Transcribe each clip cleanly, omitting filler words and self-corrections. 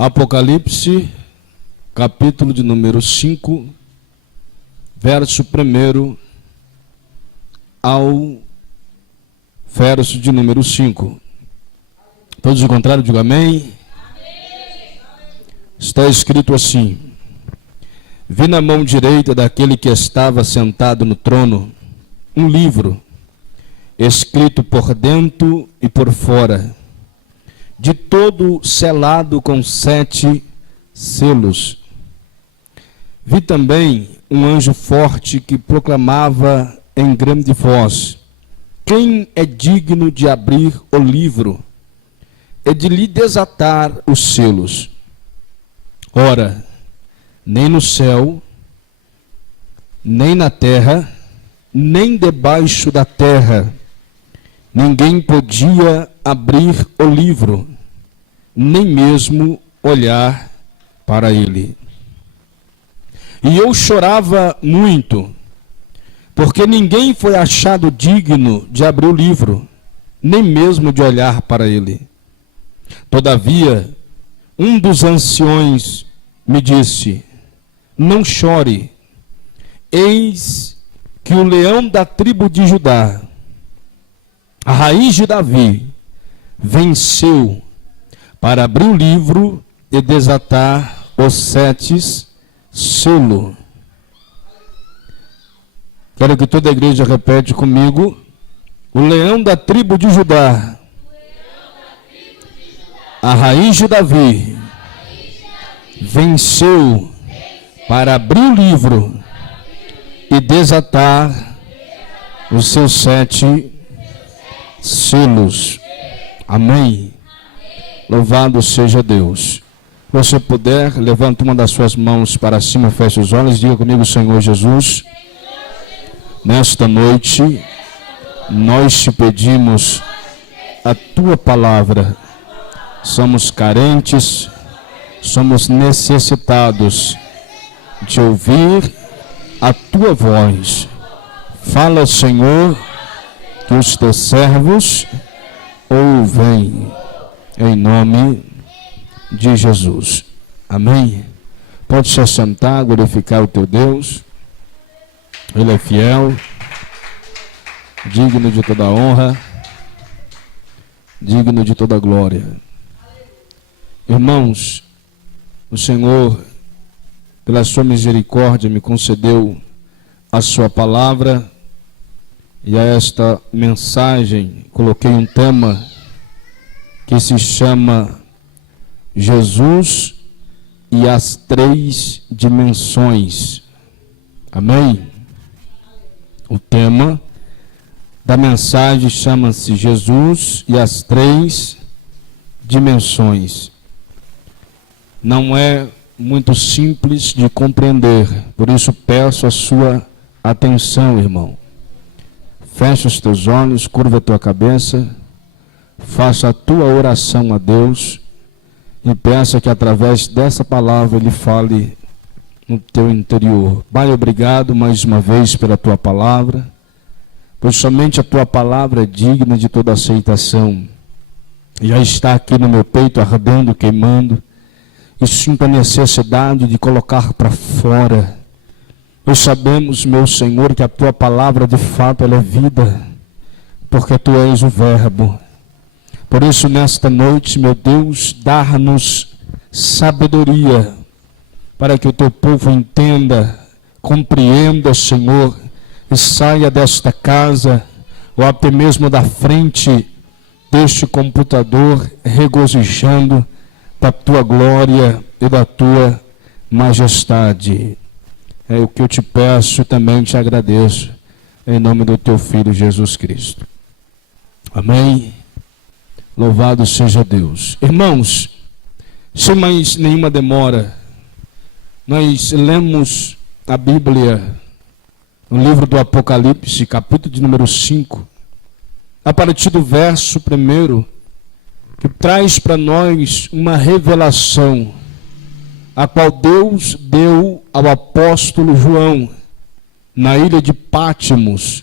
Apocalipse, capítulo de número 5, verso 1 ao verso de número 5. Todos encontraram? Digo amém. Está escrito assim: vi na mão direita daquele que estava sentado no trono um livro, escrito por dentro e por fora, de todo selado com 7 selos. Vi também um anjo forte que proclamava em grande voz: quem é digno de abrir o livro e de lhe desatar os selos? Ora, nem no céu, nem na terra, nem debaixo da terra, ninguém podia abrir o livro, nem mesmo olhar para ele. E eu chorava muito, porque ninguém foi achado digno de abrir o livro, nem mesmo de olhar para ele. Todavia, um dos anciões me disse: não chore, eis que o leão da tribo de Judá, a raiz de Davi, venceu para abrir o livro e desatar os 7 selos. Quero que toda a igreja repete comigo: o leão da tribo de Judá, a raiz de Davi, venceu para abrir o livro e desatar os seus 7 selos. Amém. Louvado seja Deus. Se você puder, levanta uma das suas mãos para cima, feche os olhos, diga comigo: Senhor Jesus, nesta noite nós te pedimos a tua palavra. Somos carentes, somos necessitados de ouvir a tua voz. Fala, Senhor, que os teus servos ouvem, em nome de Jesus. Amém. Pode se assentar, glorificar o teu Deus. Ele é fiel, digno de toda honra, digno de toda glória. Irmãos, o Senhor, pela sua misericórdia, me concedeu a sua palavra, e a esta mensagem coloquei um tema que se chama Jesus e as 3 dimensões. Amém? O tema da mensagem chama-se Jesus e as 3 dimensões. Não é muito simples de compreender, por isso peço a sua atenção, irmão. Fecha os teus olhos, curva a tua cabeça, faça a tua oração a Deus e peça que através dessa palavra Ele fale no teu interior. Pai, obrigado mais uma vez pela tua palavra, pois somente a tua palavra é digna de toda aceitação. Já está aqui no meu peito ardendo, queimando, e sinto a necessidade de colocar para fora. Nós sabemos, meu Senhor, que a tua palavra de fato ela é vida, porque tu és o verbo. Por isso, nesta noite, meu Deus, dá-nos sabedoria, para que o teu povo entenda, compreenda, Senhor, e saia desta casa, ou até mesmo da frente deste computador, regozijando da tua glória e da tua majestade. É o que eu te peço e também te agradeço, em nome do teu Filho Jesus Cristo. Amém. Louvado seja Deus. Irmãos, sem mais nenhuma demora, nós lemos a Bíblia no livro do Apocalipse, capítulo de número 5, a partir do verso 1, que traz para nós uma revelação, a qual Deus deu ao apóstolo João, na ilha de Pátimos.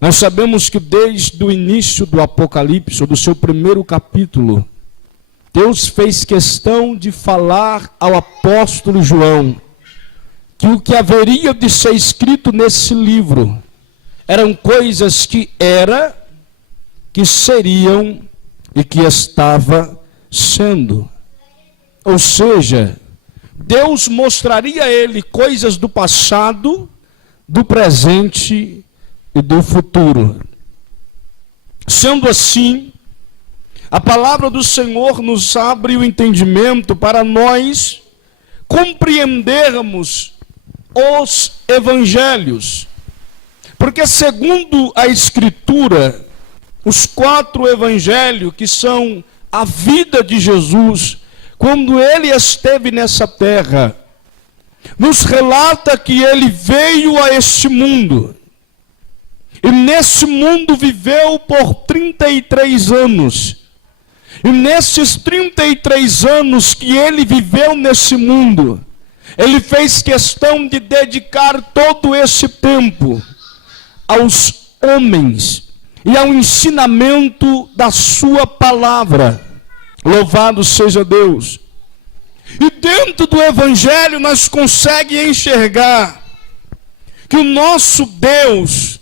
Nós sabemos que desde o início do Apocalipse, ou do seu primeiro capítulo, Deus fez questão de falar ao apóstolo João que o que haveria de ser escrito nesse livro eram coisas que era, que seriam e que estava sendo. Ou seja, Deus mostraria a ele coisas do passado, do presente e do futuro. Sendo assim, a palavra do Senhor nos abre o entendimento para nós compreendermos os evangelhos. Porque segundo a Escritura, os 4 evangelhos, que são a vida de Jesus, quando ele esteve nessa terra, nos relata que ele veio a este mundo. E nesse mundo viveu por 33 anos. E nesses 33 anos que ele viveu nesse mundo, ele fez questão de dedicar todo esse tempo aos homens e ao ensinamento da sua palavra. Louvado seja Deus. E dentro do Evangelho nós conseguimos enxergar que o nosso Deus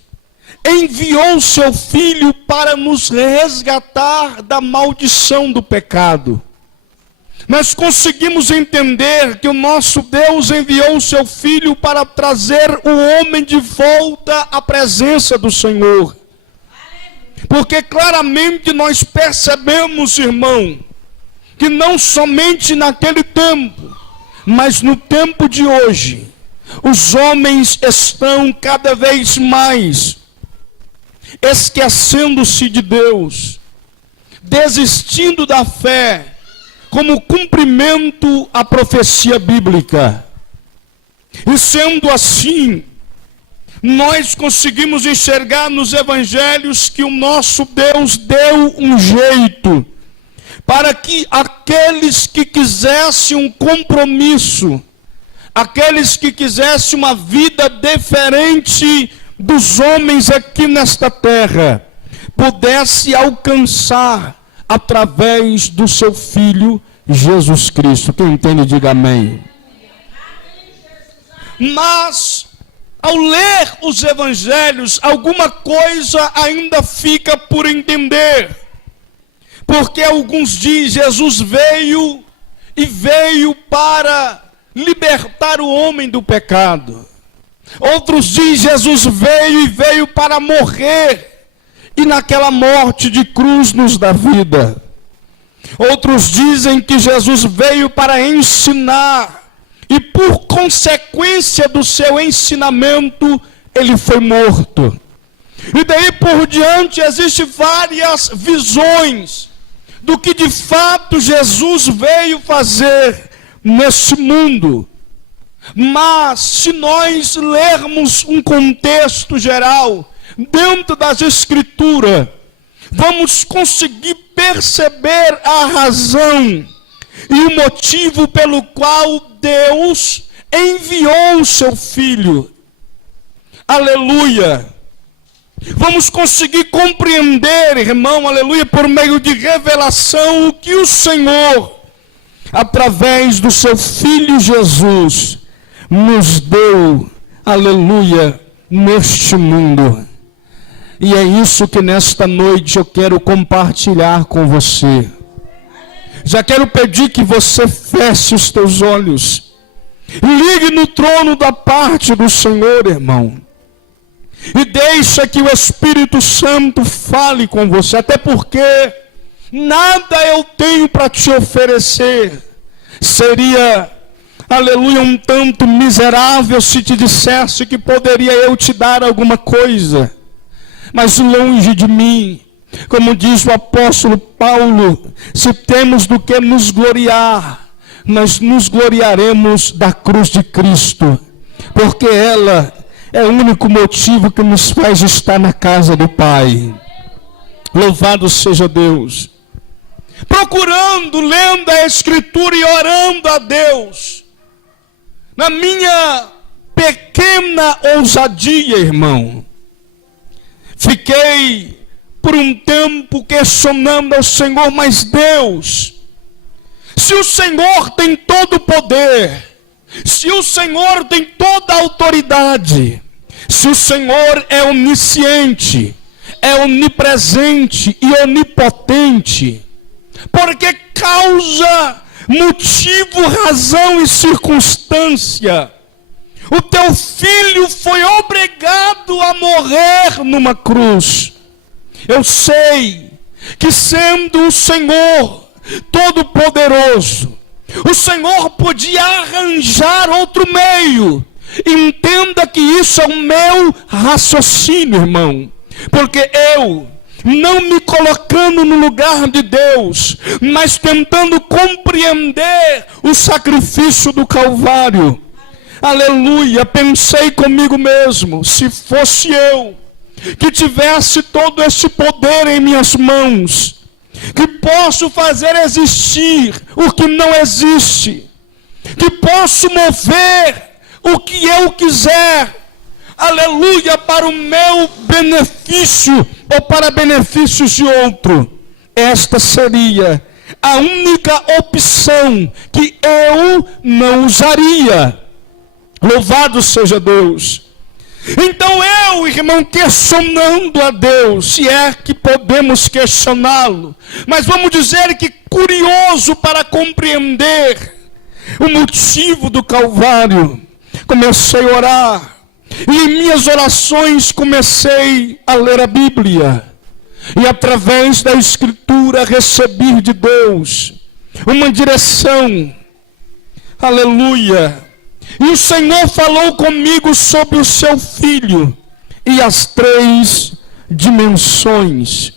enviou o seu Filho para nos resgatar da maldição do pecado. Nós conseguimos entender que o nosso Deus enviou o seu Filho para trazer o homem de volta à presença do Senhor. Porque claramente nós percebemos, irmão, que não somente naquele tempo, mas no tempo de hoje, os homens estão cada vez mais esquecendo-se de Deus, desistindo da fé, como cumprimento à profecia bíblica. E sendo assim, nós conseguimos enxergar nos evangelhos que o nosso Deus deu um jeito para que aqueles que quisessem um compromisso, aqueles que quisessem uma vida diferente dos homens aqui nesta terra, pudesse alcançar através do seu Filho Jesus Cristo. Quem entende, diga amém. Mas, ao ler os evangelhos, alguma coisa ainda fica por entender. Porque alguns dizem, Jesus veio e veio para libertar o homem do pecado. Outros dizem, Jesus veio e veio para morrer, e naquela morte de cruz nos dá vida. Outros dizem que Jesus veio para ensinar, e por consequência do seu ensinamento, ele foi morto. E daí por diante existem várias visões do que de fato Jesus veio fazer nesse mundo. Mas se nós lermos um contexto geral dentro das Escrituras, vamos conseguir perceber a razão e o motivo pelo qual Deus enviou o seu Filho. Aleluia! Vamos conseguir compreender, irmão, aleluia, por meio de revelação, o que o Senhor, através do seu Filho Jesus, nos deu, aleluia, neste mundo. E é isso que nesta noite eu quero compartilhar com você. Já quero pedir que você feche os teus olhos, ligue no trono da parte do Senhor, irmão, e deixa que o Espírito Santo fale com você, até porque nada eu tenho para te oferecer. Seria, aleluia, um tanto miserável se te dissesse que poderia eu te dar alguma coisa. Mas longe de mim, como diz o apóstolo Paulo, se temos do que nos gloriar, nós nos gloriaremos da cruz de Cristo, porque ela é o único motivo que nos faz estar na casa do Pai. Louvado seja Deus. Procurando, lendo a Escritura e orando a Deus, na minha pequena ousadia, irmão, fiquei por um tempo questionando ao Senhor, mas Deus, Se o Senhor tem todo o poder, se o Senhor tem toda a autoridade, se o Senhor é onisciente, é onipresente e onipotente, porque causa, motivo, razão e circunstância, o teu filho foi obrigado a morrer numa cruz. Eu sei que, sendo o Senhor Todo-Poderoso, o Senhor podia arranjar outro meio. Entenda que isso é o meu raciocínio, irmão, porque eu, não me colocando no lugar de Deus, mas tentando compreender o sacrifício do Calvário, aleluia, pensei comigo mesmo: se fosse eu que tivesse todo esse poder em minhas mãos, que posso fazer existir o que não existe, que posso mover o que eu quiser, aleluia, para o meu benefício ou para benefícios de outro, esta seria a única opção que eu não usaria. Louvado seja Deus. Então eu, irmão, questionando a Deus, se é que podemos questioná-lo, mas vamos dizer que curioso para compreender o motivo do Calvário, comecei a orar, e em minhas orações comecei a ler a Bíblia, e através da Escritura recebi de Deus uma direção, aleluia. E o Senhor falou comigo sobre o seu filho e as 3 dimensões.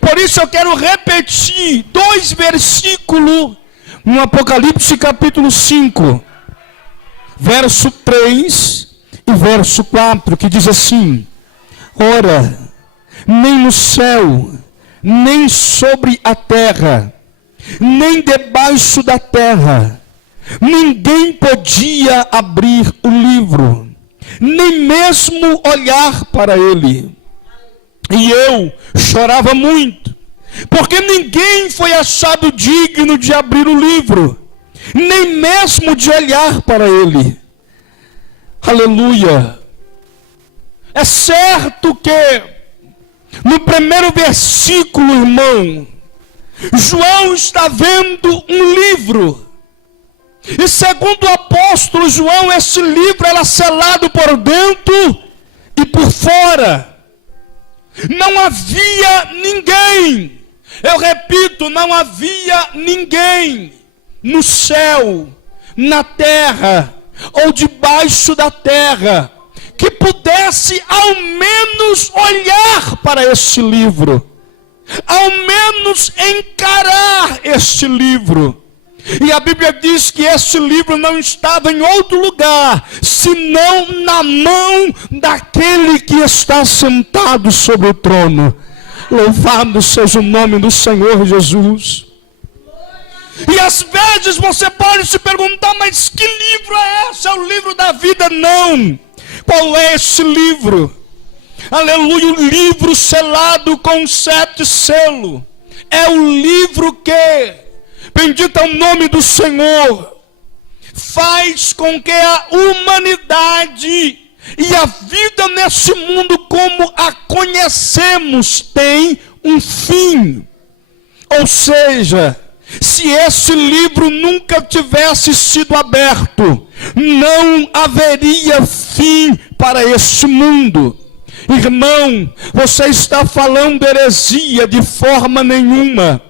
Por isso eu quero repetir 2 versículos no Apocalipse capítulo 5, verso 3 e verso 4, que diz assim: ora, nem no céu, nem sobre a terra, nem debaixo da terra, ninguém podia abrir o livro, nem mesmo olhar para ele. E eu chorava muito, porque ninguém foi achado digno de abrir o livro, nem mesmo de olhar para ele. Aleluia. É certo que no primeiro versículo, irmão, João está vendo um livro. E segundo o apóstolo João, esse livro era selado por dentro e por fora. Não havia ninguém, eu repito, não havia ninguém no céu, na terra ou debaixo da terra que pudesse ao menos olhar para este livro, ao menos encarar este livro. E a Bíblia diz que este livro não estava em outro lugar, senão na mão daquele que está sentado sobre o trono. Louvado seja o nome do Senhor Jesus. E às vezes você pode se perguntar, mas que livro é esse? É o livro da vida? Não. Qual é esse livro? Aleluia, o livro selado com 7 selos. É o livro que, bendito é o nome do Senhor, faz com que a humanidade e a vida nesse mundo como a conhecemos tem um fim. Ou seja, se esse livro nunca tivesse sido aberto, não haveria fim para este mundo. Irmão, você está falando heresia de forma nenhuma.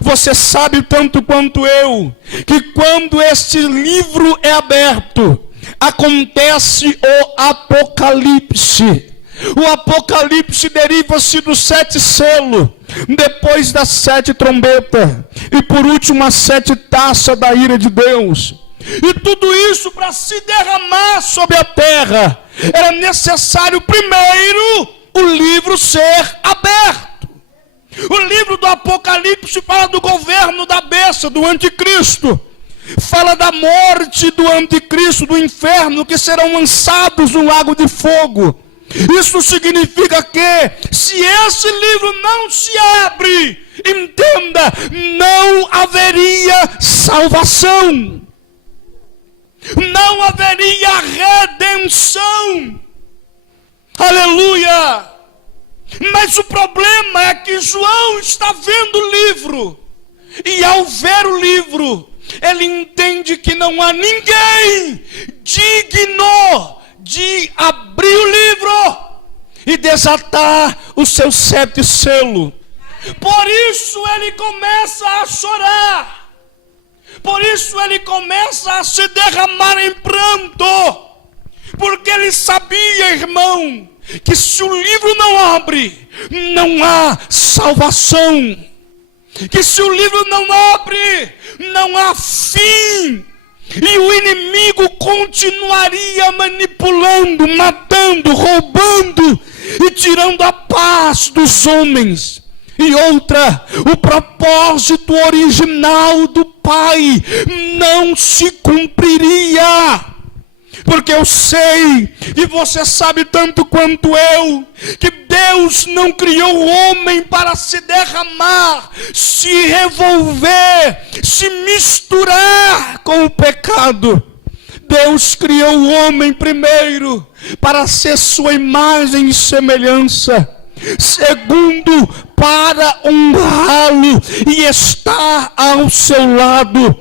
Você sabe tanto quanto eu, que quando este livro é aberto, acontece o Apocalipse. O Apocalipse deriva-se dos 7 selos, depois das 7 trombetas, e por último as 7 taças da ira de Deus. E tudo isso para se derramar sobre a terra, era necessário primeiro o livro ser aberto. O livro do Apocalipse fala do governo da besta, do anticristo. Fala da morte do anticristo, do inferno, que serão lançados no lago de fogo. Isso significa que, se esse livro não se abre, entenda, não haveria salvação, não haveria redenção. Aleluia! Mas o problema é que João está vendo o livro, e ao ver o livro, ele entende que não há ninguém digno de abrir o livro e desatar o seu sétimo selo. Por isso ele começa a chorar. Por isso ele começa a se derramar em pranto. Porque ele sabia, irmão, que se o livro não abre, não há salvação. Que se o livro não abre, não há fim. E o inimigo continuaria manipulando, matando, roubando e tirando a paz dos homens. E outra, o propósito original do Pai não se cumpriria. Porque eu sei, e você sabe tanto quanto eu, que Deus não criou o homem para se derramar, se revolver, se misturar com o pecado. Deus criou o homem primeiro para ser sua imagem e semelhança. Segundo, para honrá-lo e estar ao seu lado.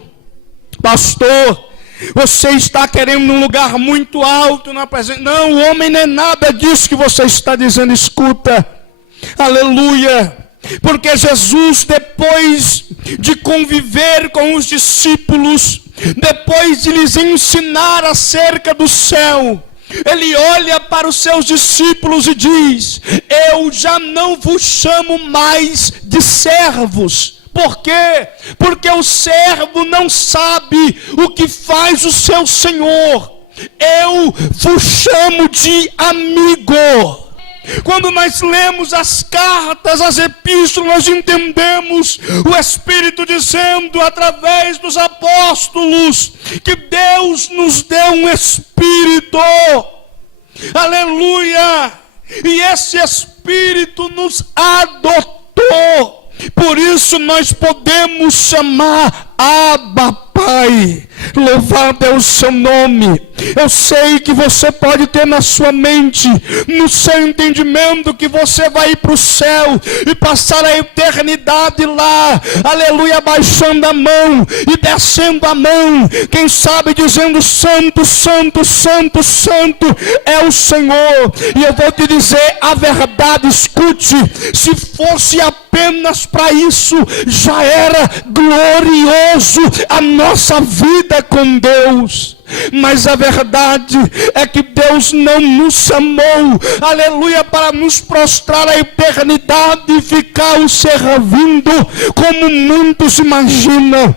Pastor, você está querendo um lugar muito alto na presença. Não, o homem não é nada disso que você está dizendo. Escuta, aleluia. Porque Jesus, depois de conviver com os discípulos, depois de lhes ensinar acerca do céu, ele olha para os seus discípulos e diz: eu já não vos chamo mais de servos. Por quê? Porque o servo não sabe o que faz o seu senhor. Eu vos chamo de amigo. Quando nós lemos as cartas, as epístolas, nós entendemos o Espírito dizendo através dos apóstolos que Deus nos deu um Espírito. Aleluia! E esse Espírito nos adotou. Por isso nós podemos chamar Abba Pai. Louvado é o seu nome. Eu sei que você pode ter na sua mente, no seu entendimento, que você vai ir para o céu e passar a eternidade lá, aleluia, baixando a mão e descendo a mão, quem sabe dizendo: santo, santo, santo, santo é o Senhor. E eu vou te dizer a verdade, escute, se fosse apenas para isso, já era glorioso a nossa vida com Deus. Mas a verdade é que Deus não nos chamou, aleluia, para nos prostrar a eternidade e ficar o servindo como muitos imaginam.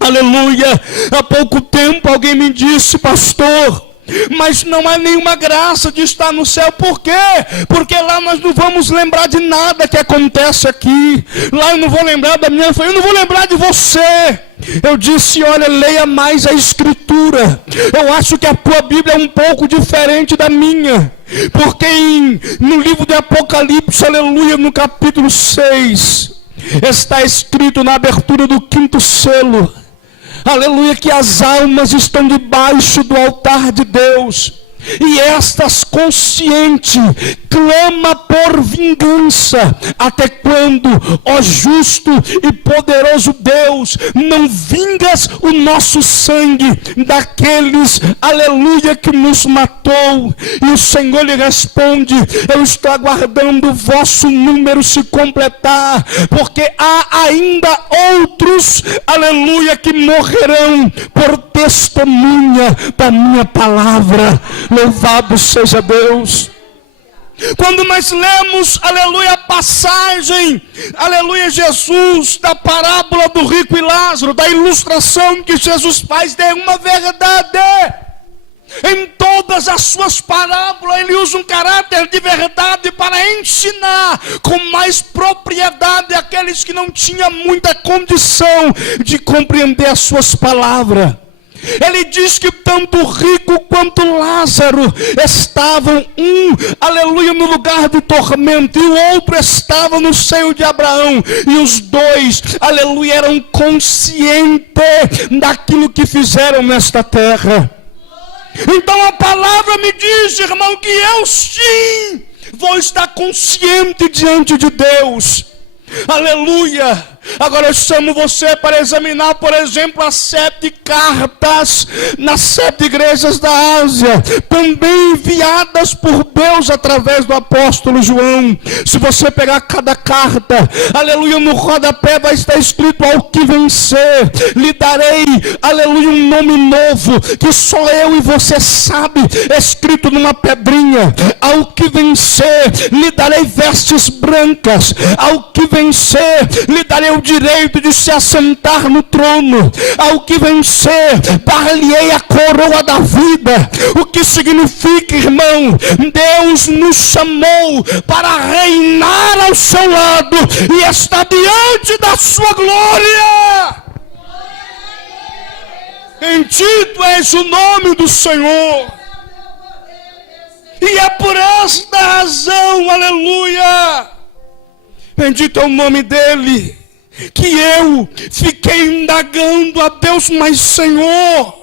Aleluia. Há pouco tempo alguém me disse: pastor, mas não há nenhuma graça de estar no céu. Por quê? Porque lá nós não vamos lembrar de nada que acontece aqui. Lá eu não vou lembrar da minha família, eu não vou lembrar de você. Eu disse: olha, leia mais a Escritura. Eu acho que a tua Bíblia é um pouco diferente da minha. Porque no livro de Apocalipse, aleluia, no capítulo 6, está escrito na abertura do 5º selo, aleluia, que as almas estão debaixo do altar de Deus. E estas consciente clama por vingança. Até quando, ó justo e poderoso Deus, não vingas o nosso sangue daqueles, aleluia, que nos matou? E o Senhor lhe responde: eu estou aguardando o vosso número se completar, porque há ainda outros, aleluia, que morrerão por testemunha da minha palavra. Louvado seja Deus. Quando nós lemos, aleluia, a passagem, aleluia, Jesus, da parábola do rico e Lázaro, da ilustração que Jesus faz de uma verdade. Em todas as suas parábolas, ele usa um caráter de verdade para ensinar com mais propriedade aqueles que não tinham muita condição de compreender as suas palavras. Ele diz que tanto o rico quanto Lázaro estavam, aleluia, no lugar de tormento, e o outro estava no seio de Abraão, e os dois, aleluia, eram conscientes daquilo que fizeram nesta terra. Então a palavra me diz, irmão, que eu sim vou estar consciente diante de Deus. Aleluia. Agora eu chamo você para examinar, por exemplo, as 7 cartas nas 7 igrejas da Ásia, também enviadas por Deus através do apóstolo João. Se você pegar cada carta, aleluia, no rodapé vai estar escrito: ao que vencer, lhe darei, aleluia, um nome novo, que só eu e você sabe, escrito numa pedrinha. Ao que vencer, lhe darei vestes brancas. Ao que vencer, lhe darei o direito de se assentar no trono. Ao que vencer, dar-lhe-ei a coroa da vida. O que significa, irmão? Deus nos chamou para reinar ao seu lado e está diante da sua glória. Em ti tu és o nome do Senhor. E é por esta razão, aleluia, bendito é o nome dele, que eu fiquei indagando a Deus: mas Senhor,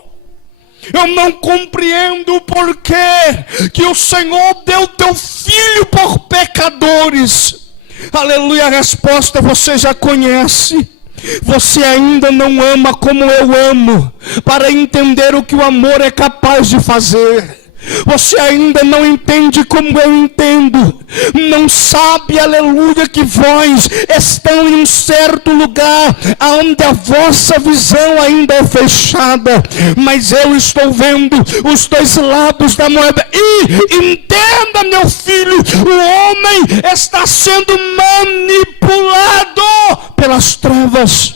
eu não compreendo o porquê que o Senhor deu teu filho por pecadores. Aleluia, a resposta você já conhece. Você ainda não ama como eu amo, para entender o que o amor é capaz de fazer. Você ainda não entende como eu entendo. Não sabe, aleluia, que vós estão em um certo lugar onde a vossa visão ainda é fechada. Mas eu estou vendo os dois lados da moeda. E entenda, meu filho, o homem está sendo manipulado pelas trevas.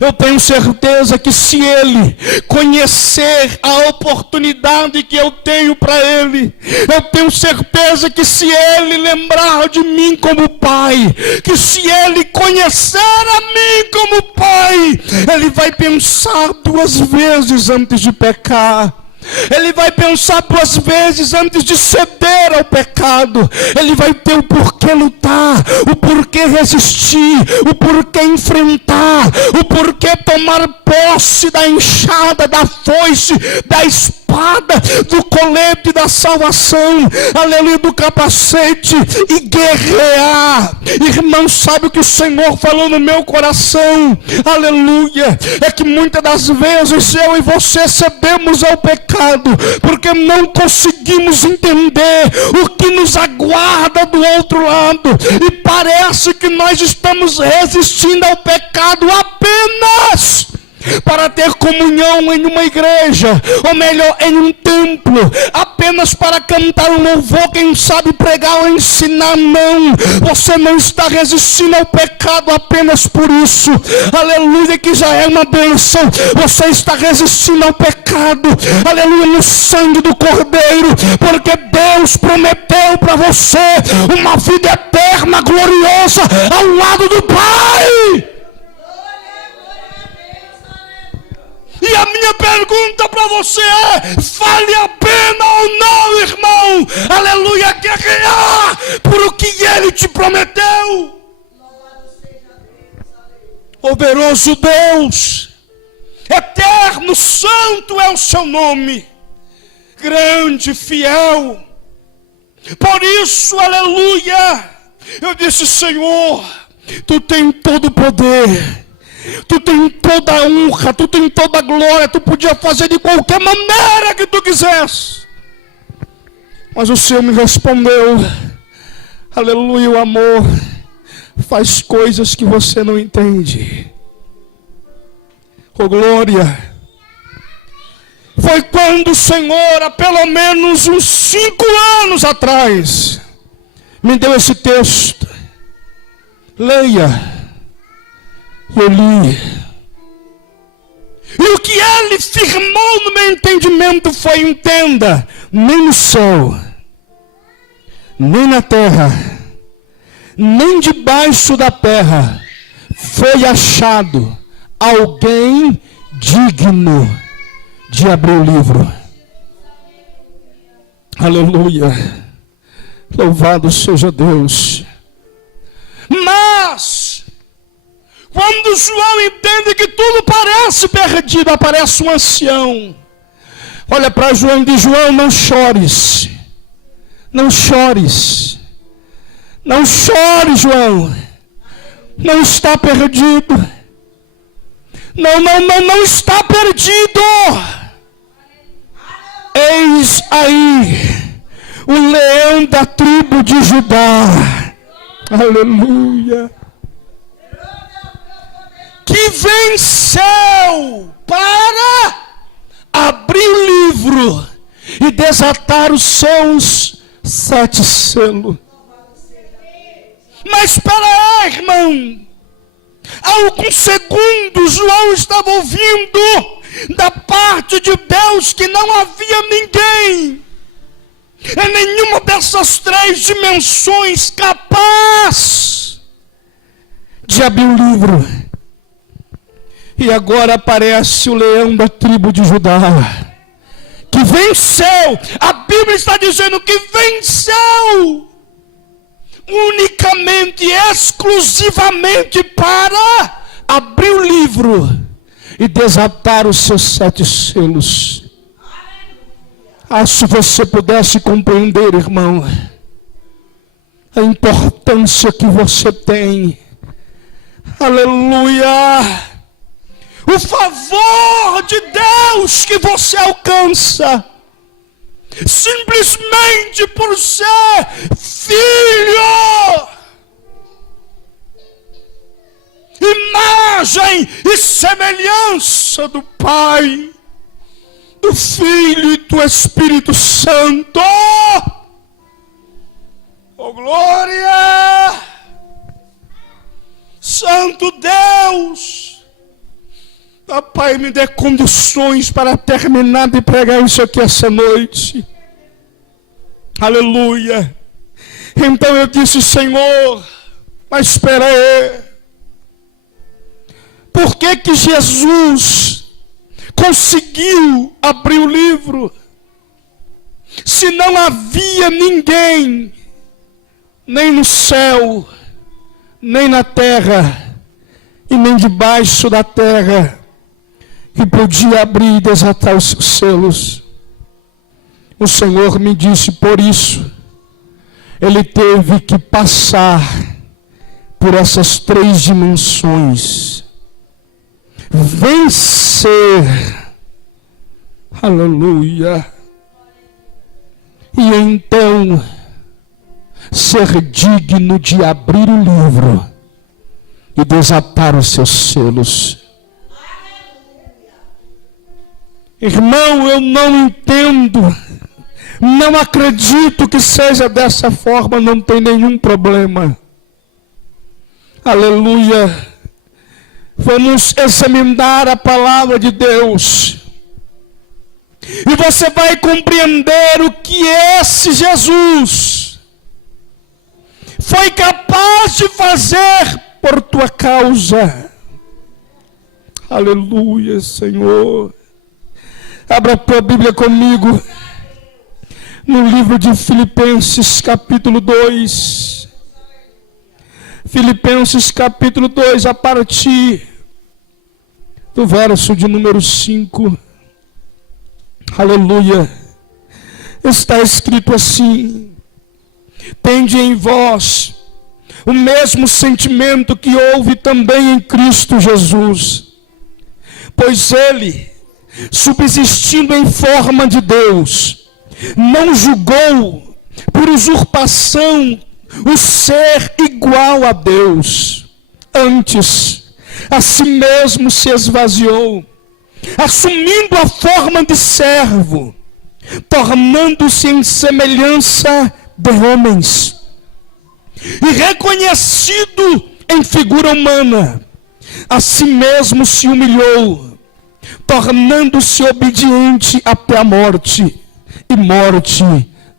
Eu tenho certeza que se ele conhecer a oportunidade que eu tenho para ele, eu tenho certeza que se ele lembrar de mim como pai, que se ele conhecer a mim como pai, ele vai pensar 2 vezes antes de pecar. Ele vai pensar 2 vezes antes de ceder ao pecado. Ele vai ter o porquê lutar, o porquê resistir, o porquê enfrentar, o porquê tomar posse da enxada, da foice, da espada, do colete da salvação, aleluia, do capacete, e guerrear. Irmão, sabe o que o Senhor falou no meu coração? Aleluia, é que muitas das vezes eu e você cedemos ao pecado porque não conseguimos entender o que nos aguarda do outro lado, e parece que nós estamos resistindo ao pecado apenas para ter comunhão em uma igreja, ou melhor, em um templo, apenas para cantar um louvor, quem sabe pregar ou ensinar. Não, você não está resistindo ao pecado apenas por isso, aleluia, que já é uma bênção. Você está resistindo ao pecado, aleluia, no sangue do Cordeiro, porque Deus prometeu para você uma vida eterna, gloriosa, ao lado do Pai. E a minha pergunta para você é: vale a pena ou não, irmão? Aleluia, guerrear por o que Ele te prometeu? Poderoso Deus, eterno, santo é o seu nome, grande, fiel. Por isso, aleluia, eu disse: Senhor, Tu tens todo o poder, Tu tens toda a honra, Tu tens toda a glória. Tu podia fazer de qualquer maneira que Tu quisesse, mas o Senhor me respondeu: aleluia, o amor faz coisas que você não entende. Oh glória! Foi quando o Senhor, há pelo menos uns 5 anos atrás, me deu esse texto. Leia. Eu li. E o que Ele firmou no meu entendimento foi: entenda, nem no céu, nem na terra, nem debaixo da terra foi achado alguém digno de abrir o livro. Aleluia. Louvado seja Deus. Mas, quando João entende que tudo parece perdido, aparece um ancião. Olha para João e diz: João, não chores. Não chores. Não chore, João. Não está perdido. Não está perdido. Eis aí o leão da tribo de Judá. Aleluia. Que venceu para abrir o livro e desatar os seus 7 selos. Mas para aí, irmão, há alguns segundos João estava ouvindo da parte de Deus que não havia ninguém em nenhuma dessas 3 dimensões capaz de abrir o livro. E agora aparece o leão da tribo de Judá, que venceu. A Bíblia está dizendo que venceu unicamente, exclusivamente para abrir o livro e desatar os seus 7 selos. Se você pudesse compreender, irmão, a importância que você tem. Aleluia! O favor de Deus que você alcança, simplesmente por ser filho, imagem e semelhança do Pai, do Filho e do Espírito Santo. Oh, glória! Santo Deus! Pai, me dê condições para terminar de pregar isso aqui essa noite. Aleluia. Então eu disse: Senhor, mas espera aí. Por que Jesus conseguiu abrir o livro se não havia ninguém, nem no céu, nem na terra, e nem debaixo da terra, que podia abrir e desatar os seus selos? O Senhor me disse: por isso ele teve que passar por essas 3 dimensões, vencer, aleluia, e então ser digno de abrir o livro e desatar os seus selos. Irmão, eu não entendo, não acredito que seja dessa forma, não tem nenhum problema. Aleluia. Vamos examinar a palavra de Deus. E você vai compreender o que esse Jesus foi capaz de fazer por tua causa. Aleluia, Senhor. Abra a tua Bíblia comigo no livro de Filipenses capítulo 2. Filipenses capítulo 2, a partir do verso de número 5. Aleluia. Está escrito assim: tende em vós o mesmo sentimento que houve também em Cristo Jesus, pois ele, subsistindo em forma de Deus, não julgou por usurpação o ser igual a Deus. Antes, a si mesmo se esvaziou, assumindo a forma de servo, tornando-se em semelhança de homens, e reconhecido em figura humana, a si mesmo se humilhou, tornando-se obediente até a morte, e morte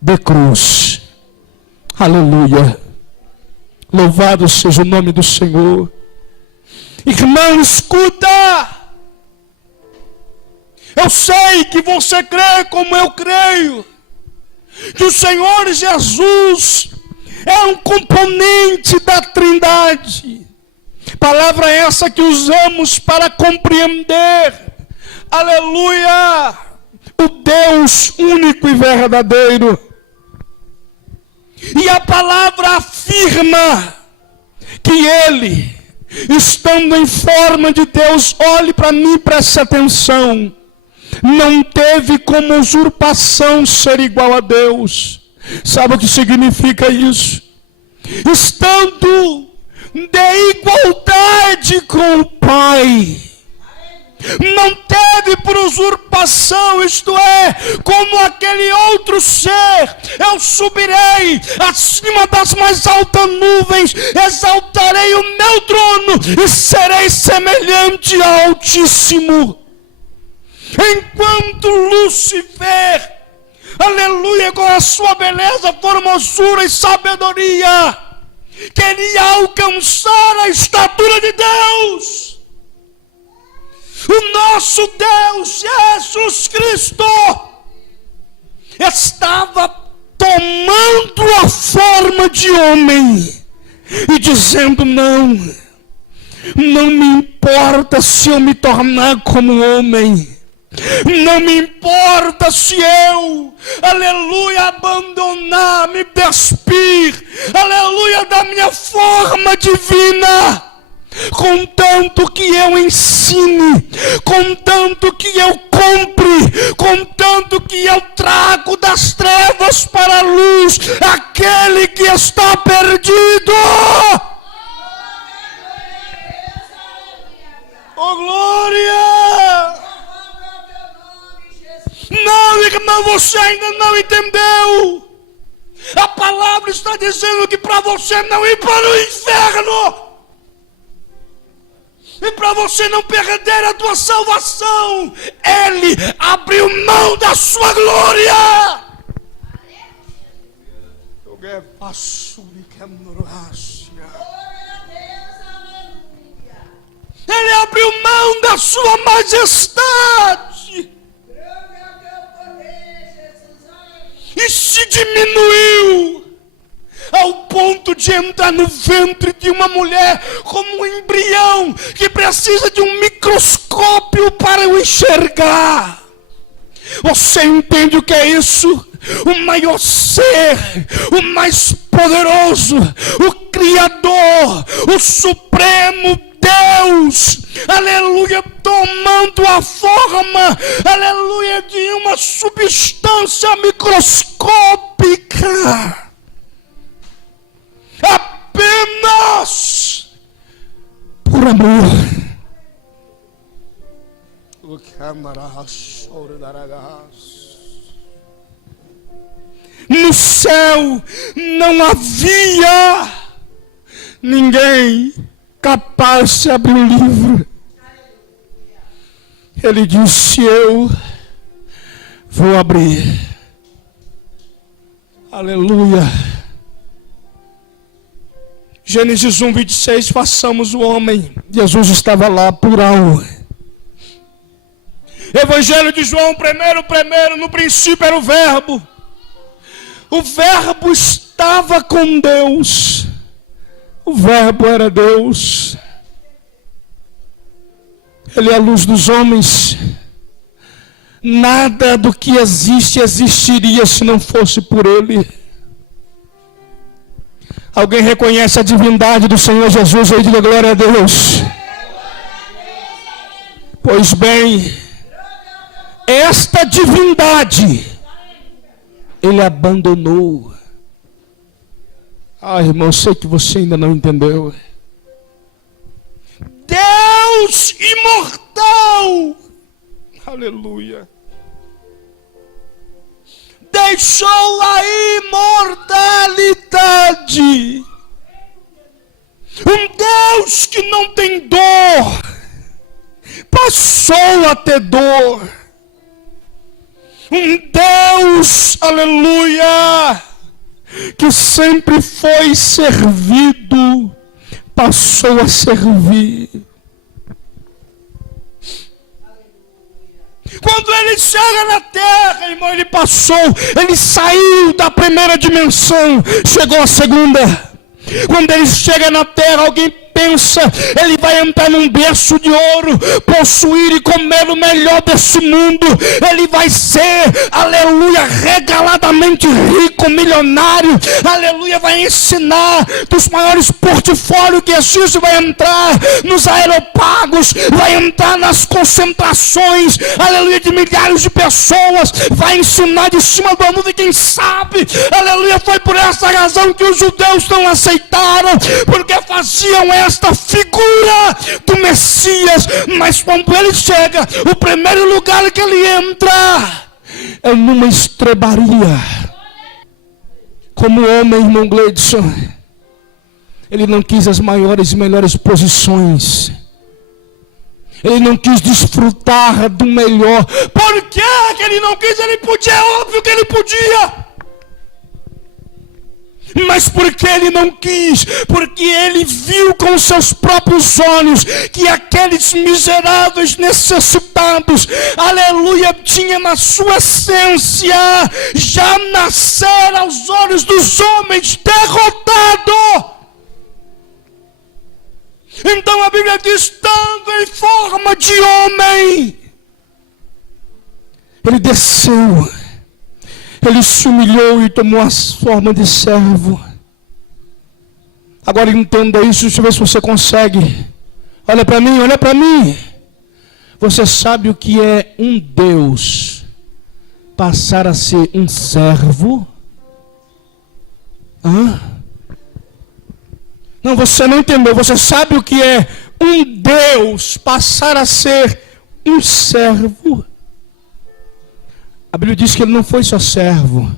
de cruz. Aleluia. Louvado seja o nome do Senhor. Irmão, escuta. Eu sei que você crê como eu creio, que o Senhor Jesus é um componente da Trindade. Palavra essa que usamos para compreender, aleluia, o Deus único e verdadeiro. E a palavra afirma que Ele, estando em forma de Deus, olhe para mim, preste atenção, não teve como usurpação ser igual a Deus. Sabe o que significa isso? Estando de igualdade com o Pai, não teve por usurpação, isto é, como aquele outro ser, eu subirei acima das mais altas nuvens, exaltarei o meu trono e serei semelhante ao Altíssimo. Enquanto Lúcifer, aleluia, com a sua beleza, formosura e sabedoria, queria alcançar a estatura de Deus, o nosso Deus Jesus Cristo estava tomando a forma de homem e dizendo: não me importa se eu me tornar como homem, não me importa se eu, aleluia, abandonar, me despir, aleluia, da minha forma divina, contanto que eu ensine, contanto que eu compre, contanto que eu trago das trevas para a luz aquele que está perdido. Oh, glória! Não, irmão, você ainda não entendeu. A palavra está dizendo que para você não ir para o inferno, e para você não perder a tua salvação, Ele abriu mão da sua glória. Ele abriu mão da sua majestade e se diminuiu ao ponto de entrar no ventre de uma mulher como um embrião que precisa de um microscópio para o enxergar. Você entende o que é isso? O maior ser, o mais poderoso, o Criador, o Supremo Deus, aleluia, tomando a forma, aleluia, de uma substância microscópica, apenas por amor. No céu não havia ninguém capaz de abrir o livro. Ele disse: eu vou abrir. Aleluia. Gênesis 1, 26, façamos o homem. Jesus estava lá, plural. Evangelho de João, primeiro, no princípio era o verbo. O verbo estava com Deus. O verbo era Deus. Ele é a luz dos homens. Nada do que existe existiria se não fosse por Ele. Alguém reconhece a divindade do Senhor Jesus aí? Diga glória a Deus. Pois bem, esta divindade Ele abandonou. Ah, irmão, sei que você ainda não entendeu. Deus imortal, aleluia, deixou a imortalidade. Um Deus que não tem dor passou a ter dor. Um Deus, aleluia, que sempre foi servido, passou a servir. Quando ele chega na terra, irmão, ele saiu da primeira dimensão, chegou à segunda. Quando ele chega na terra, alguém pensa, ele vai entrar num berço de ouro, possuir e comer o melhor desse mundo, ele vai ser, aleluia, regaladamente rico, milionário, aleluia, vai ensinar dos maiores portfólios que existe, vai entrar nos aeropagos, vai entrar nas concentrações, aleluia, de milhares de pessoas, vai ensinar de cima do mundo, e quem sabe, aleluia, foi por essa razão que os judeus não aceitaram, porque faziam esta figura do Messias. Mas quando ele chega, o primeiro lugar que ele entra é numa estrebaria. Como homem, irmão Gleidson, ele não quis as maiores e melhores posições. Ele não quis desfrutar do melhor. Por que ele não quis? Ele podia, é óbvio que ele podia. Mas por que ele não quis? Porque ele viu com seus próprios olhos que aqueles miseráveis necessitados, aleluia, tinha na sua essência já nascer aos olhos dos homens derrotado. Então a Bíblia diz, estando em forma de homem, ele desceu. Ele se humilhou e tomou a forma de servo. Agora entenda isso, deixa eu ver se você consegue. Olha para mim, olha para mim. Você sabe o que é um Deus passar a ser um servo? Hã? Não, você não entendeu. Você sabe o que é um Deus passar a ser um servo? A Bíblia diz que ele não foi só servo.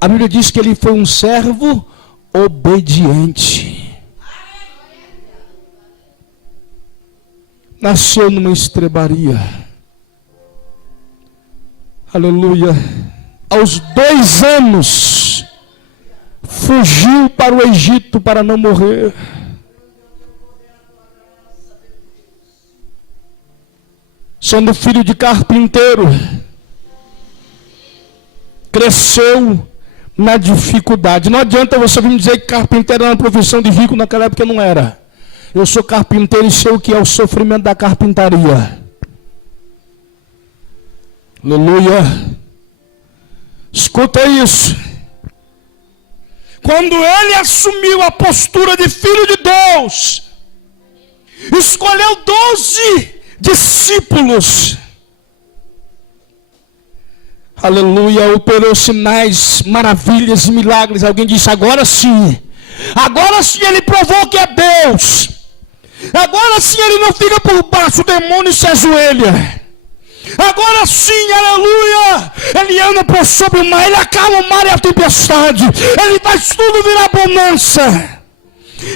A Bíblia diz que ele foi um servo obediente. Nasceu numa estrebaria. Aleluia. Aos 2 anos, fugiu para o Egito para não morrer. Sendo filho de carpinteiro, cresceu na dificuldade. Não adianta você vir me dizer que carpinteiro era uma profissão de rico, naquela época não era. Eu sou carpinteiro e sei o que é o sofrimento da carpintaria. Aleluia. Escuta isso. Quando ele assumiu a postura de filho de Deus, escolheu 12 discípulos. Aleluia, operou sinais, maravilhas e milagres. Alguém disse, agora sim ele provou que é Deus. Agora sim ele não fica por baixo, o demônio se ajoelha. Agora sim, aleluia, ele anda por sobre o mar, ele acalma o mar e a tempestade, ele faz tudo virar bonança.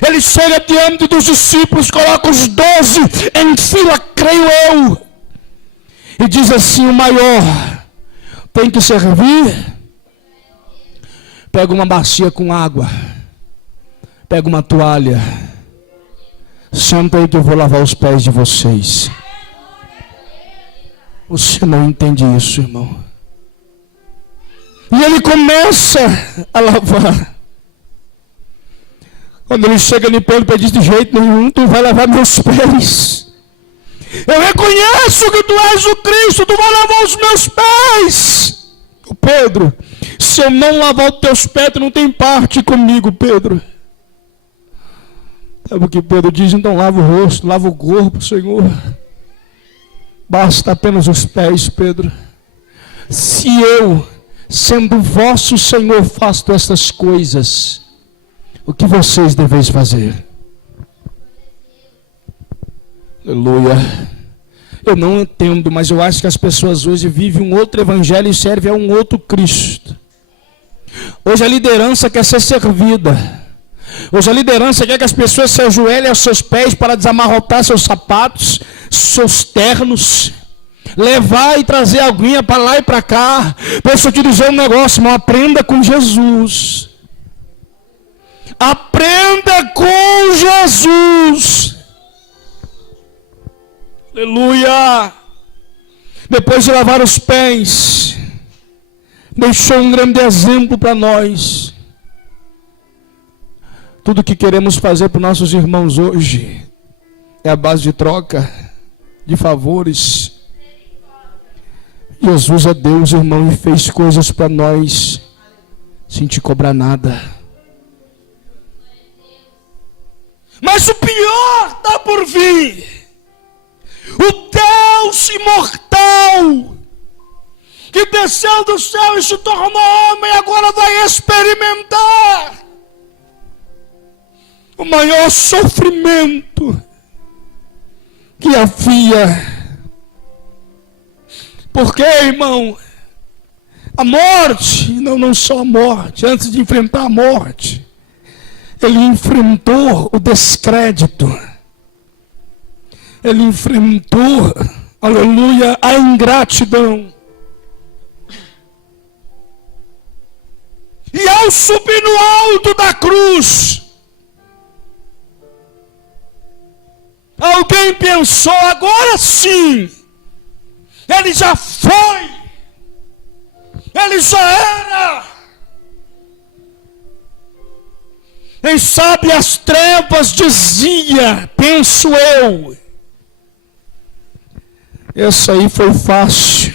Ele chega diante dos discípulos, coloca os 12 em fila, creio eu, e diz assim, o maior tem que servir. Pega uma bacia com água, pega uma toalha, senta aí que eu vou lavar os pés de vocês. Você não entende isso, irmão. E ele começa a lavar. Quando ele chega em Pedro, diz, de jeito nenhum, tu vai lavar meus pés. Eu reconheço que tu és o Cristo, tu vai lavar os meus pés. O Pedro, se eu não lavar os teus pés, tu não tem parte comigo, Pedro. Sabe o que Pedro diz? Então lava o rosto, lava o corpo, Senhor. Basta apenas os pés, Pedro. Se eu, sendo vosso Senhor, faço estas coisas, o que vocês deveis fazer? Aleluia. Eu não entendo, mas eu acho que as pessoas hoje vivem um outro evangelho e servem a um outro Cristo. Hoje a liderança quer ser servida. Hoje a liderança quer que as pessoas se ajoelhem aos seus pés para desamarrotar seus sapatos, seus ternos, levar e trazer a aguinha para lá e para cá. Deixa eu te dizer um negócio, irmão, aprenda com Jesus. Aprenda com Jesus. Aleluia. Depois de lavar os pés, deixou um grande exemplo para nós. Tudo que queremos fazer para os nossos irmãos hoje é a base de troca, de favores. Jesus é Deus, irmão, e fez coisas para nós sem te cobrar nada. Mas o pior está por vir. O Deus imortal, que desceu do céu e se tornou homem, agora vai experimentar o maior sofrimento que havia. Porque, irmão, a morte, não só a morte, antes de enfrentar a morte, ele enfrentou o descrédito. Ele enfrentou, aleluia, a ingratidão. E ao subir no alto da cruz, alguém pensou, agora sim, ele já foi, ele já era. Quem sabe as trevas dizia, penso eu, esse aí foi fácil,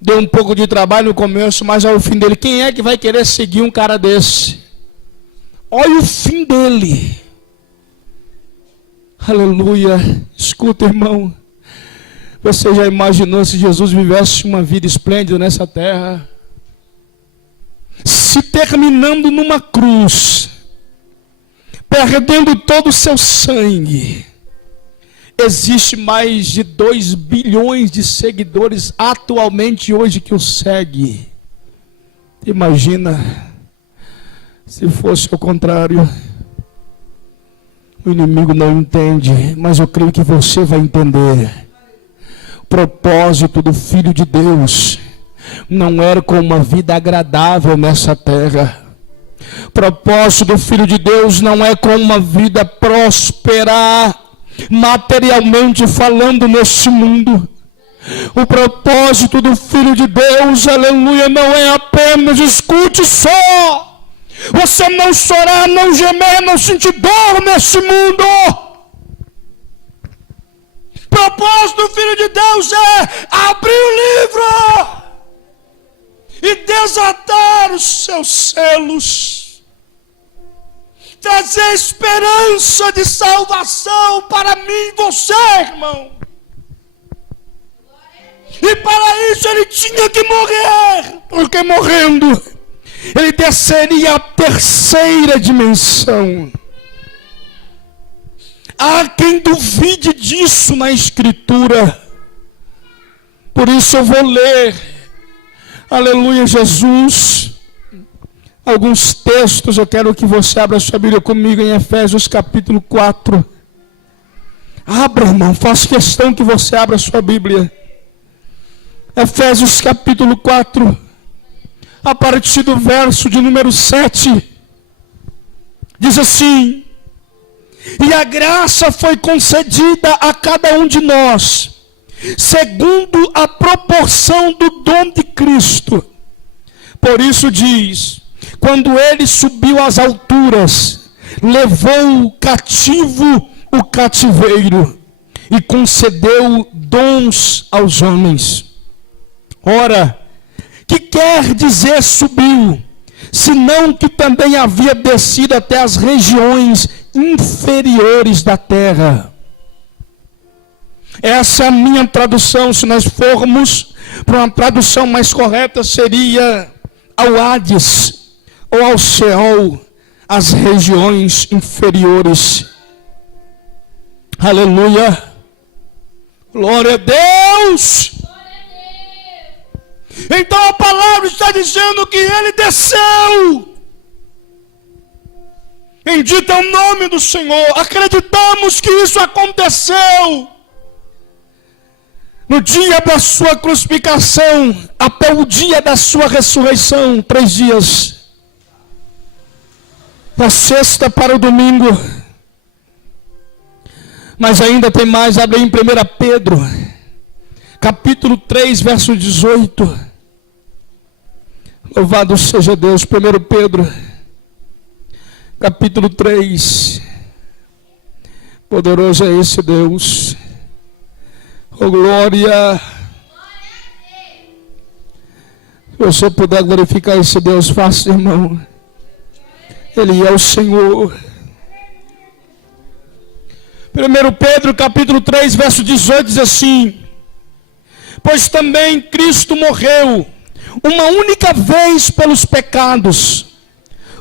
deu um pouco de trabalho no começo, mas ao fim dele, quem é que vai querer seguir um cara desse? Olha o fim dele. Aleluia. Escuta, irmão, você já imaginou se Jesus vivesse uma vida esplêndida nessa terra? Se terminando numa cruz, perdendo todo o seu sangue. Existe mais de 2 bilhões de seguidores atualmente hoje que o seguem. Imagina se fosse o contrário. O inimigo não entende, mas eu creio que você vai entender. O propósito do Filho de Deus não era com uma vida agradável nessa terra. O propósito do Filho de Deus não é com uma vida próspera, materialmente falando, nesse mundo. O propósito do Filho de Deus, aleluia, não é apenas, escute só, você não chorar, não gemer, não sentir dor nesse mundo. O propósito do Filho de Deus é abrir o livro e desatar os seus selos, trazer esperança de salvação para mim e você, irmão. E para isso ele tinha que morrer, porque morrendo, ele desceria à terceira dimensão. Há quem duvide disso na Escritura. Por isso eu vou ler, aleluia, Jesus, alguns textos. Eu quero que você abra sua Bíblia comigo em Efésios capítulo 4. Abra, irmão, faço questão que você abra sua Bíblia. Efésios capítulo 4, a partir do verso de número 7, diz assim: e a graça foi concedida a cada um de nós, segundo a proporção do dom de Cristo. Por isso diz, quando ele subiu às alturas, levou cativo o cativeiro e concedeu dons aos homens. Ora, que quer dizer subiu, senão que também havia descido até as regiões inferiores da terra. Essa é a minha tradução. Se nós formos para uma tradução mais correta, seria ao Hades, ou ao Sheol, as regiões inferiores. Aleluia, glória a Deus. Então a palavra está dizendo que ele desceu. Bendito é o nome do Senhor. Acreditamos que isso aconteceu no dia da sua crucificação até o dia da sua ressurreição, 3 dias. Da sexta para o domingo. Mas ainda tem mais. Abre em 1 Pedro, capítulo 3, verso 18. Louvado seja Deus. 1 Pedro, capítulo 3. Poderoso é esse Deus. Oh, glória. Se você puder glorificar esse Deus, faça, irmão. Ele é o Senhor. 1 Pedro, capítulo 3, verso 18, diz assim: pois também Cristo morreu uma única vez pelos pecados,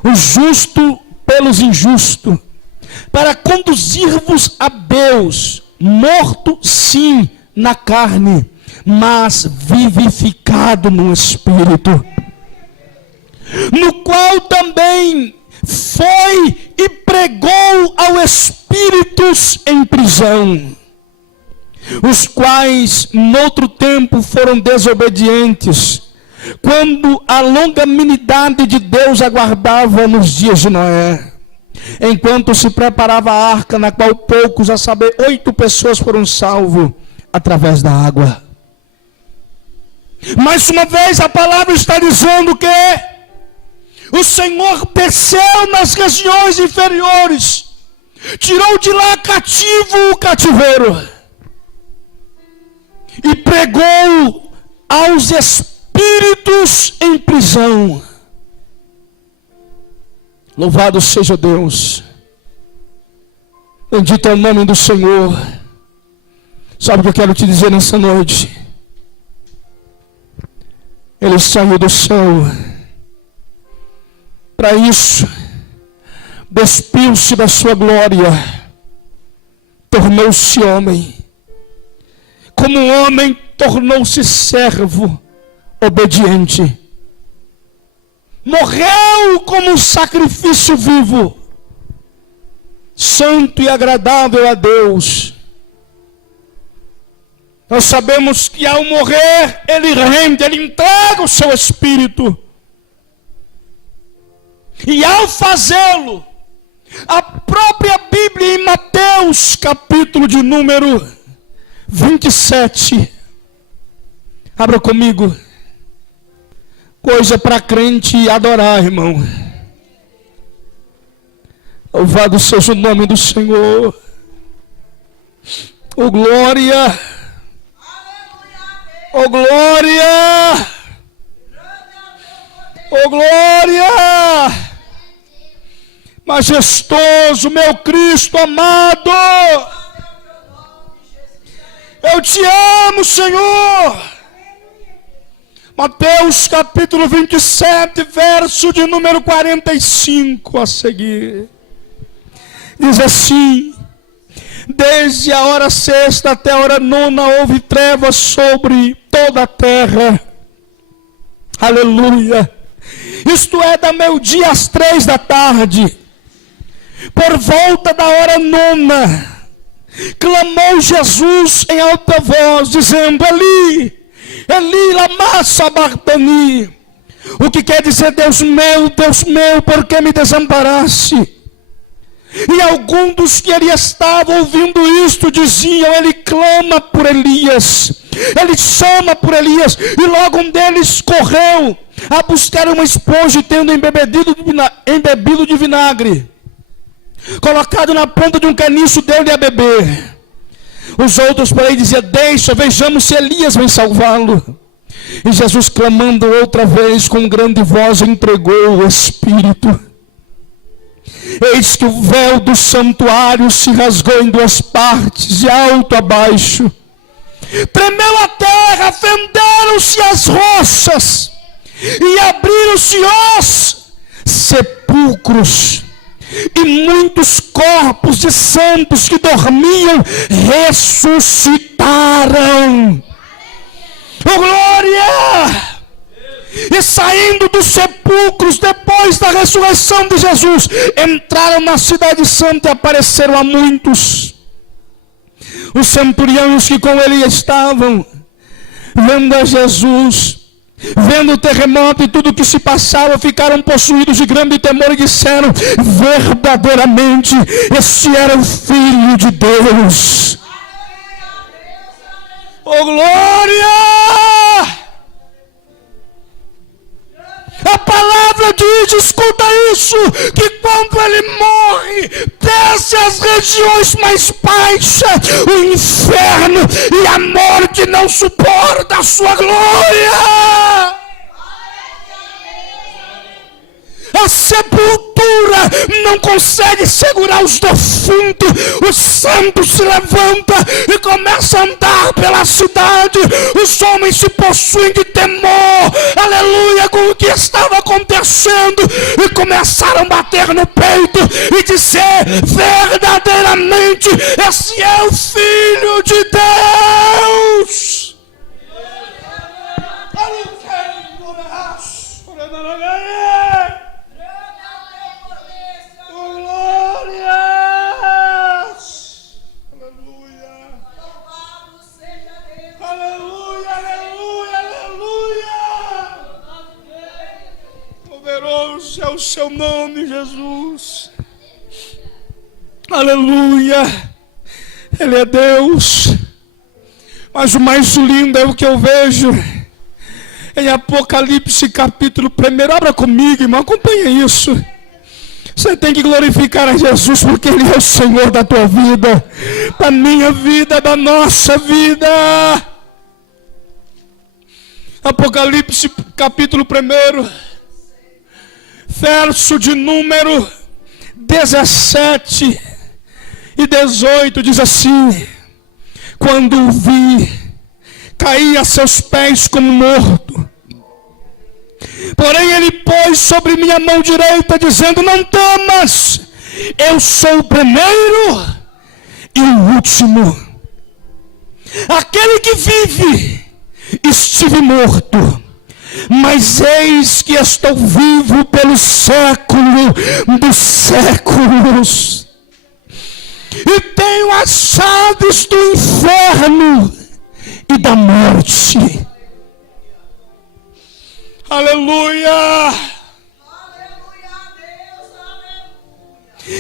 o justo pelos injustos, para conduzir-vos a Deus, morto sim na carne, mas vivificado no Espírito, no qual também foi e pregou aos espíritos em prisão, os quais noutro tempo foram desobedientes, quando a longanimidade de Deus aguardava nos dias de Noé, enquanto se preparava a arca, na qual poucos, a saber, 8 pessoas foram salvos através da água. Mais uma vez a palavra está dizendo que o Senhor desceu nas regiões inferiores, tirou de lá cativo o cativeiro e pregou aos espíritos em prisão. Louvado seja Deus. Bendito é o nome do Senhor. Sabe o que eu quero te dizer nessa noite? Ele saiu do céu. Para isso, despiu-se da sua glória, tornou-se homem. Como homem, tornou-se servo obediente. Morreu como um sacrifício vivo, santo e agradável a Deus. Nós sabemos que ao morrer, ele rende, ele entrega o seu espírito. E ao fazê-lo, a própria Bíblia em Mateus, capítulo de número 27. Abra comigo. Coisa para crente adorar, irmão. Louvado seja o nome do Senhor. Oh, glória. Oh, glória. Oh, glória. Majestoso, meu Cristo amado. Eu te amo, Senhor. Mateus capítulo 27, verso de número 45 a seguir. Diz assim: desde a hora sexta até a hora nona houve trevas sobre toda a terra. Aleluia. Isto é, da meio-dia às 3 da tarde. Por volta da hora nona, clamou Jesus em alta voz, dizendo: Eli, Eli, lama sabachthani. O que quer dizer: Deus meu, por que me desamparaste? E alguns dos que ali estavam ouvindo isto diziam: ele clama por Elias, ele chama por Elias. E logo um deles correu a buscar uma esponja, e tendo embebido de vinagre, colocado na ponta de um caniço, deu-lhe a beber. Os outros, porém, diziam: deixa, vejamos se Elias vem salvá-lo. E Jesus, clamando outra vez com grande voz, entregou o Espírito. Eis que o véu do santuário se rasgou em 2 partes, de alto a baixo. Tremeu a terra, fenderam-se as rochas, e abriram-se os sepulcros. E muitos corpos de santos que dormiam ressuscitaram. Oh, glória! E saindo dos sepulcros, depois da ressurreição de Jesus, entraram na cidade santa e apareceram a muitos. Os centuriões que com ele estavam, vendo a Jesus, vendo o terremoto e tudo o que se passava, ficaram possuídos de grande temor e disseram: verdadeiramente, este era o Filho de Deus. Oh, glória! palavra diz, escuta isso, que quando ele morre, desce às regiões mais baixas, o inferno e a morte não suporta a sua glória. A sepultura não consegue segurar os defuntos. Os santos se levantam e começam a andar pela cidade. Os homens se possuem de temor, aleluia, com o que estava acontecendo, e começaram a bater no peito e dizer: verdadeiramente esse é o Filho de Deus. Poderoso é o seu nome, Jesus. Aleluia. Ele é Deus. Mas o mais lindo é o que eu vejo em Apocalipse capítulo 1. Abra comigo, irmão, acompanha isso. Você tem que glorificar a Jesus, porque Ele é o Senhor da tua vida, da minha vida, da nossa vida. Apocalipse capítulo 1, verso de número 17 e 18, diz assim: quando o vi, caí a seus pés como morto. Porém ele pôs sobre minha mão direita, dizendo: não temas, eu sou o primeiro e o último, aquele que vive. Estive morto, mas eis que estou vivo pelo século dos séculos, e tenho as chaves do inferno e da morte. Aleluia!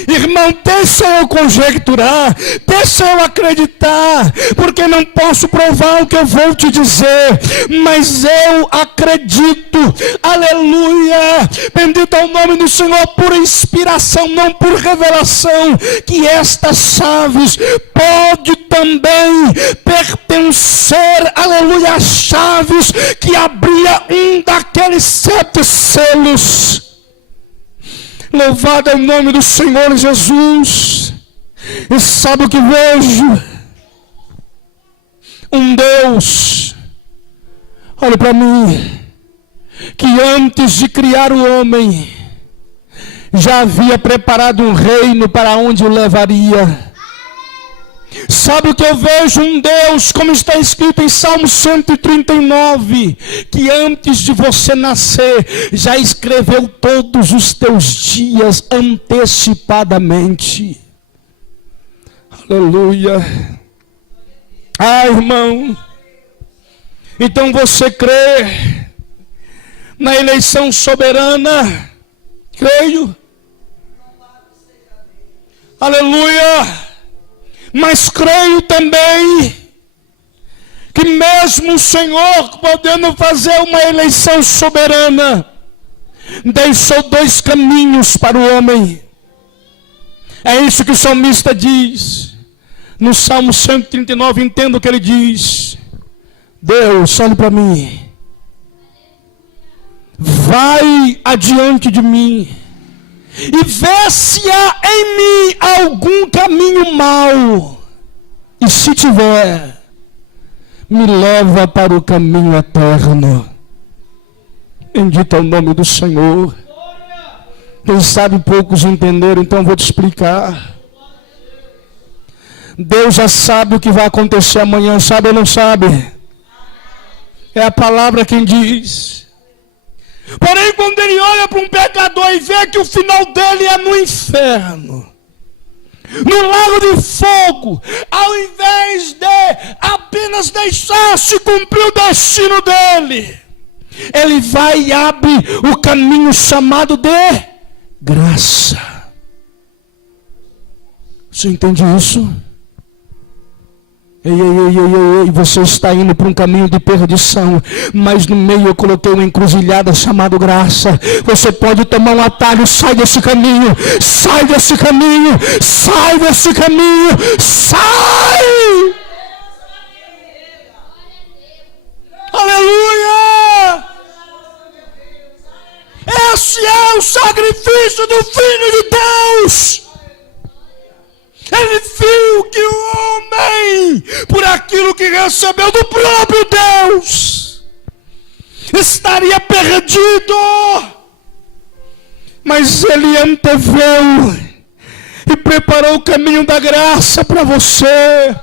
Irmão, deixa eu conjecturar, deixa eu acreditar, porque não posso provar o que eu vou te dizer, mas eu acredito, aleluia, bendito é o nome do Senhor, por inspiração, não por revelação, que estas chaves pode também pertencer, aleluia, às chaves que abria um daqueles 7 selos. Louvado é o nome do Senhor Jesus. E sabe o que vejo? Um Deus, olha para mim, que antes de criar o homem, já havia preparado um reino para onde o levaria. Sabe o que eu vejo? Um Deus, como está escrito em Salmo 139, que antes de você nascer, já escreveu todos os teus dias antecipadamente. Aleluia. Ah, irmão, então você crê na eleição soberana? Creio. Aleluia. Mas creio também que mesmo o Senhor, podendo fazer uma eleição soberana, deixou 2 caminhos para o homem. É isso que o salmista diz. No Salmo 139, entendo o que ele diz. Deus, olhe para mim. Vai adiante de mim. E vê se há em mim algum caminho mau, e se tiver, me leva para o caminho eterno. Bendito é o nome do Senhor. Quem sabe poucos entenderam, então vou te explicar. Deus já sabe o que vai acontecer amanhã, sabe ou não sabe? É a palavra quem diz. Porém, quando ele olha para um pecador e vê que o final dele é no inferno, no lago de fogo, ao invés de apenas deixar se cumprir o destino dele, ele vai e abre o caminho chamado de graça. Você entende isso? Ei, você está indo para um caminho de perdição, mas no meio eu coloquei uma encruzilhada chamada graça. Você pode tomar um atalho, sai desse caminho, sai desse caminho, sai desse caminho, sai! Aleluia! Esse é o sacrifício do Filho de Deus. Ele viu que o homem, por aquilo que recebeu do próprio Deus, estaria perdido. Mas ele anteveu e preparou o caminho da graça para você.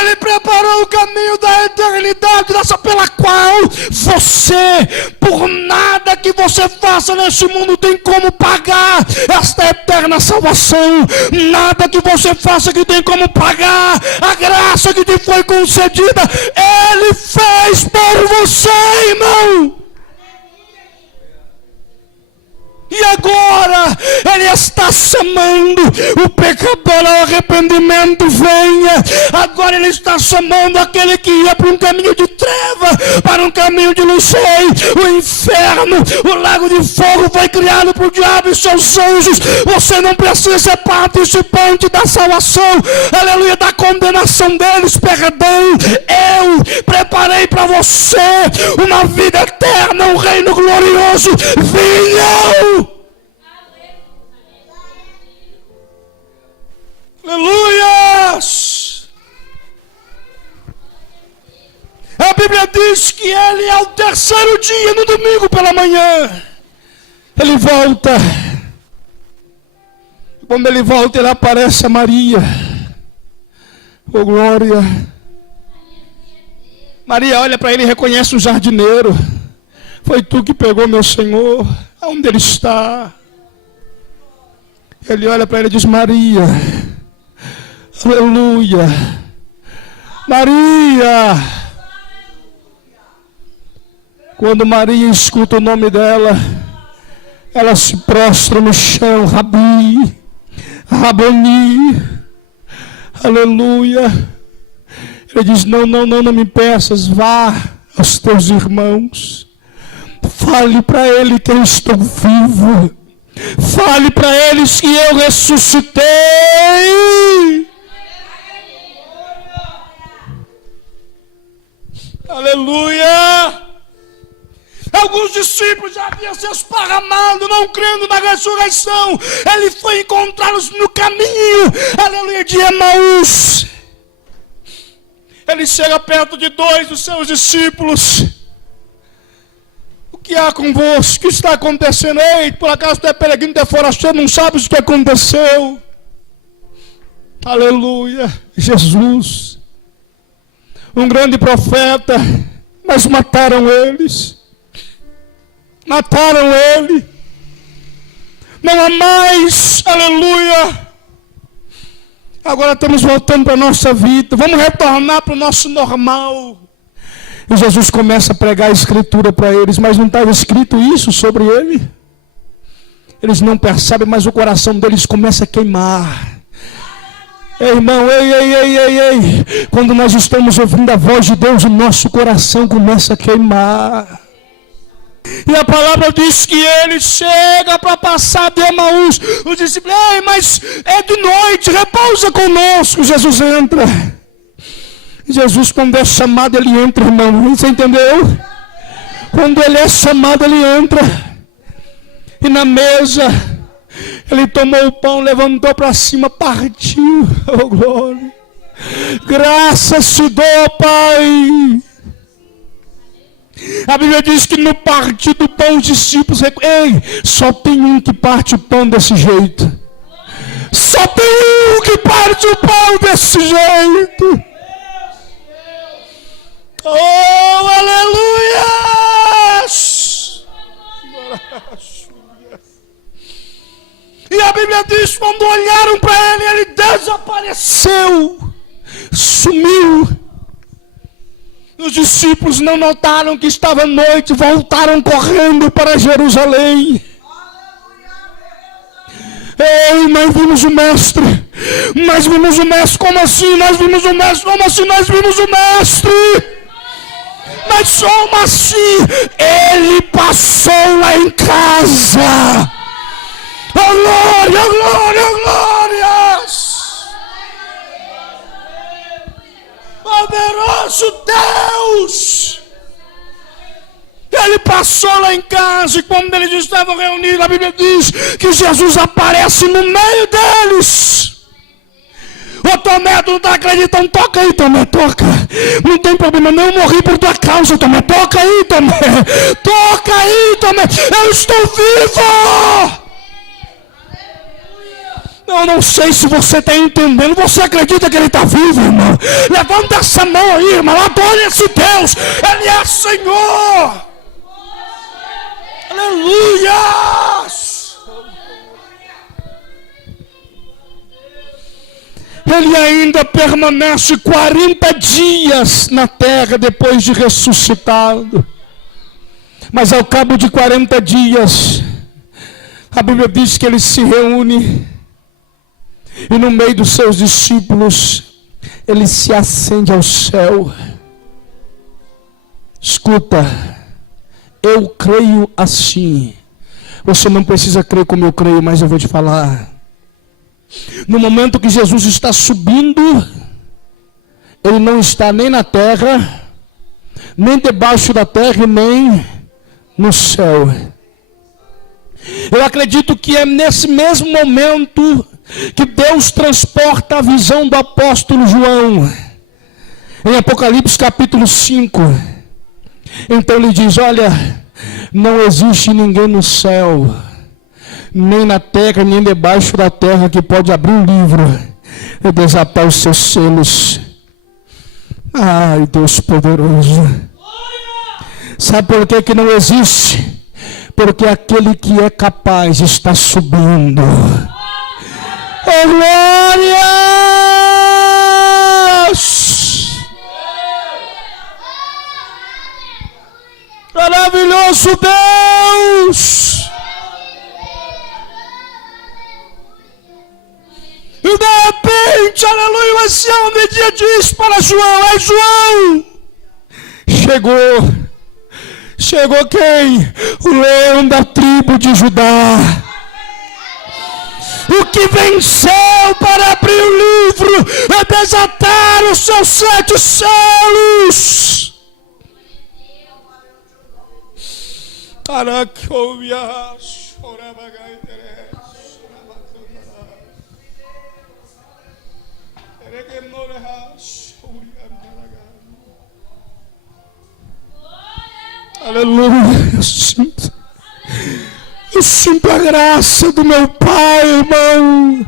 Ele preparou o caminho da eternidade, graça pela qual você, por nada que você faça neste mundo, tem como pagar esta eterna salvação. Nada que você faça que tem como pagar a graça que te foi concedida. Ele fez por você, irmão. E agora Ele está chamando o pecador ao arrependimento, venha. Agora Ele está chamando aquele que ia para um caminho de treva, para um caminho de luz. O inferno, o lago de fogo foi criado para o diabo e seus anjos. Você não precisa ser participante da salvação, aleluia, da condenação deles, perdão. Eu preparei para você uma vida eterna, um reino glorioso. Venham! Aleluias! A Bíblia diz que ele ao terceiro dia, no domingo pela manhã, ele volta. Quando ele volta, ele aparece a Maria. Oh, glória! Maria olha para ele e reconhece o jardineiro. Foi tu que pegou meu Senhor. Aonde ele está? Ele olha para ele e diz: Maria. Aleluia. Maria. Quando Maria escuta o nome dela, ela se prostra no chão. Rabi, Raboni. Aleluia. Ele diz: não me peças, vá aos teus irmãos. Fale para ele que eu estou vivo. Fale para eles que eu ressuscitei. Aleluia! Alguns discípulos já haviam se esparramado, não crendo na ressurreição. Ele foi encontrá-los no caminho, aleluia, de Emaús. Ele chega perto de dois dos seus discípulos. O que há convosco? O que está acontecendo? Ei, por acaso tu é peregrino, tu é forasteiro, não sabes o que aconteceu? Aleluia, Jesus, um grande profeta, mas mataram eles. Mataram ele. Não há mais, aleluia. Agora estamos voltando para a nossa vida. Vamos retornar para o nosso normal. E Jesus começa a pregar a escritura para eles. Mas não estava escrito isso sobre ele? Eles não percebem, mas o coração deles começa a queimar. Ei, irmão, ei. Quando nós estamos ouvindo a voz de Deus, o nosso coração começa a queimar. E a palavra diz que ele chega para passar de Emaús. Os discípulos: ei, mas é de noite, repousa conosco. Jesus entra. Jesus, quando é chamado, ele entra, irmão. Você entendeu? Quando ele é chamado, ele entra. E na mesa, ele tomou o pão, levantou para cima, partiu. Oh, glória! Graças te dou, Pai. A Bíblia diz que no partir do pão os discípulos... Ei, só tem um que parte o pão desse jeito. Só tem um que parte o pão desse jeito. Oh, aleluia! E a Bíblia diz, quando olharam para ele, ele desapareceu. Sumiu. Os discípulos não notaram que estava noite, voltaram correndo para Jerusalém. Ei, nós vimos o Mestre. Nós vimos o Mestre. Como assim nós vimos o Mestre? Como assim nós vimos o Mestre? Mas como assim? Ele passou lá em casa. Oh glória, glória, glórias. Poderoso Deus. Ele passou lá em casa e quando eles estavam reunidos, a Bíblia diz que Jesus aparece no meio deles. Ô Tomé, tu não está acreditando? Toca aí, Tomé, toca. Não tem problema, não, eu morri por tua causa, Tomé. Toca aí, Tomé. Toca aí, Tomé. Eu estou vivo. Eu não sei se você está entendendo. Você acredita que ele está vivo, irmão? Levanta essa mão aí, irmão. Adore esse Deus. Ele é Senhor. Aleluia. Ele ainda permanece 40 dias na terra depois de ressuscitado. Mas ao cabo de 40 dias, a Bíblia diz que ele se reúne e no meio dos seus discípulos, ele se ascende ao céu. Escuta, eu creio assim. Você não precisa crer como eu creio, mas eu vou te falar. No momento que Jesus está subindo, ele não está nem na terra, nem debaixo da terra, e nem no céu. Eu acredito que é nesse mesmo momento que Deus transporta a visão do apóstolo João, em Apocalipse capítulo 5. Então ele diz: olha, não existe ninguém no céu, nem na terra, nem debaixo da terra, que pode abrir o livro e desatar os seus selos. Ai, Deus poderoso. Sabe por que não existe? Porque aquele que é capaz está subindo. Oh, glórias! Maravilhoso Deus! E de repente, aleluia, esse homem diz para João: é João, chegou quem? O leão da tribo de Judá, o que venceu para abrir o livro e desatar os seus 7 selos. Aleluia. Eu sinto a graça do meu Pai, irmão.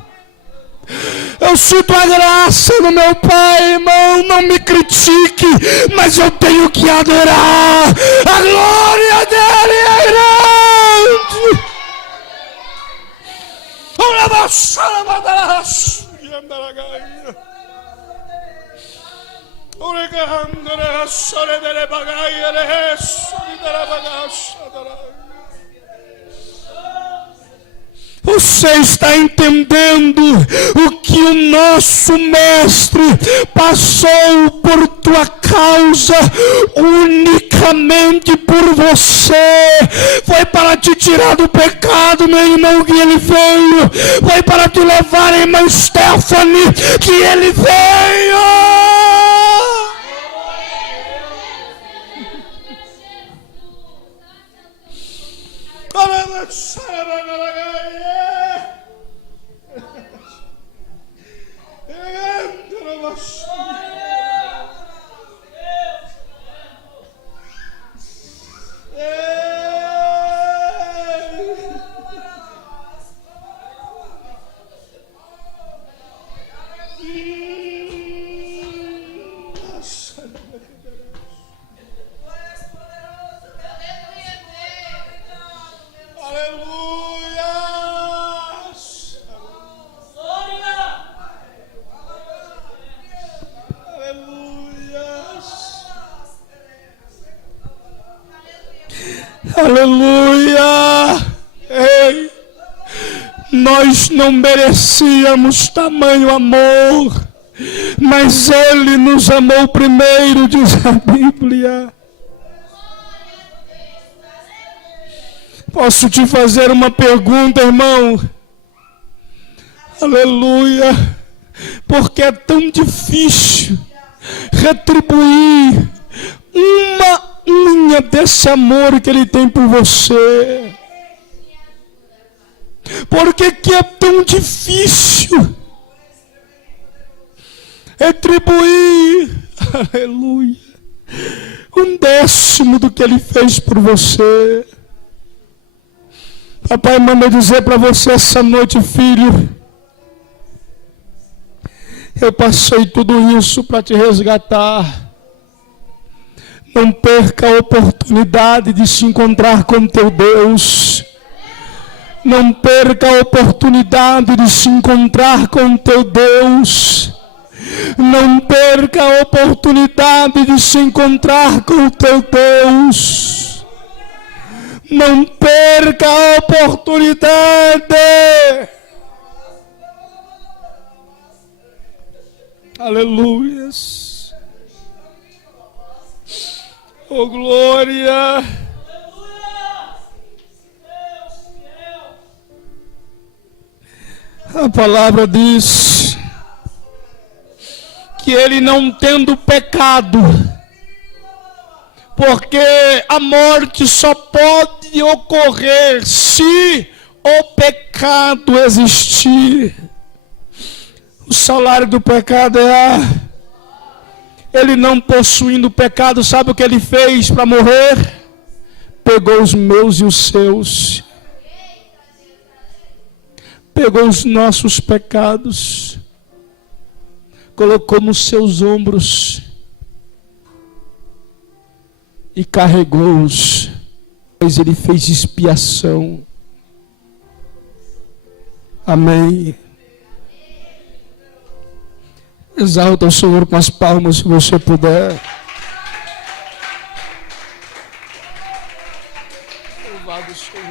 Eu sinto a graça do meu Pai, irmão. Não me critique, mas eu tenho que adorar. A glória dele é grande. Você está entendendo o que o nosso Mestre passou por tua causa, unicamente por você? Foi para te tirar do pecado, meu irmão, que ele veio. Foi para te levar, irmã Stephanie, que ele veio. Aleluia! Ei, Nós não merecíamos tamanho amor, mas Ele nos amou primeiro, diz a Bíblia. Posso te fazer uma pergunta, irmão? Aleluia. Porque é tão difícil retribuir uma unha desse amor que Ele tem por você. Por que é tão difícil retribuir, aleluia, 1/10 do que Ele fez por você? Papai manda dizer para você essa noite, filho, eu passei tudo isso para te resgatar. Não perca a oportunidade de se encontrar com teu Deus. Não perca a oportunidade de se encontrar com teu Deus. Não perca a oportunidade de se encontrar com o teu Deus. Não perca a oportunidade. Aleluias. Oh, glória. A palavra diz que ele não tendo pecado, porque a morte só pode ocorrer se o pecado existir. O salário do pecado é ele não possuindo pecado, sabe o que ele fez para morrer? Pegou os meus e os seus. Pegou os nossos pecados, colocou nos seus ombros e carregou-os, pois ele fez expiação. Amém. Exalta o Senhor com as palmas, se você puder. Louvado seja.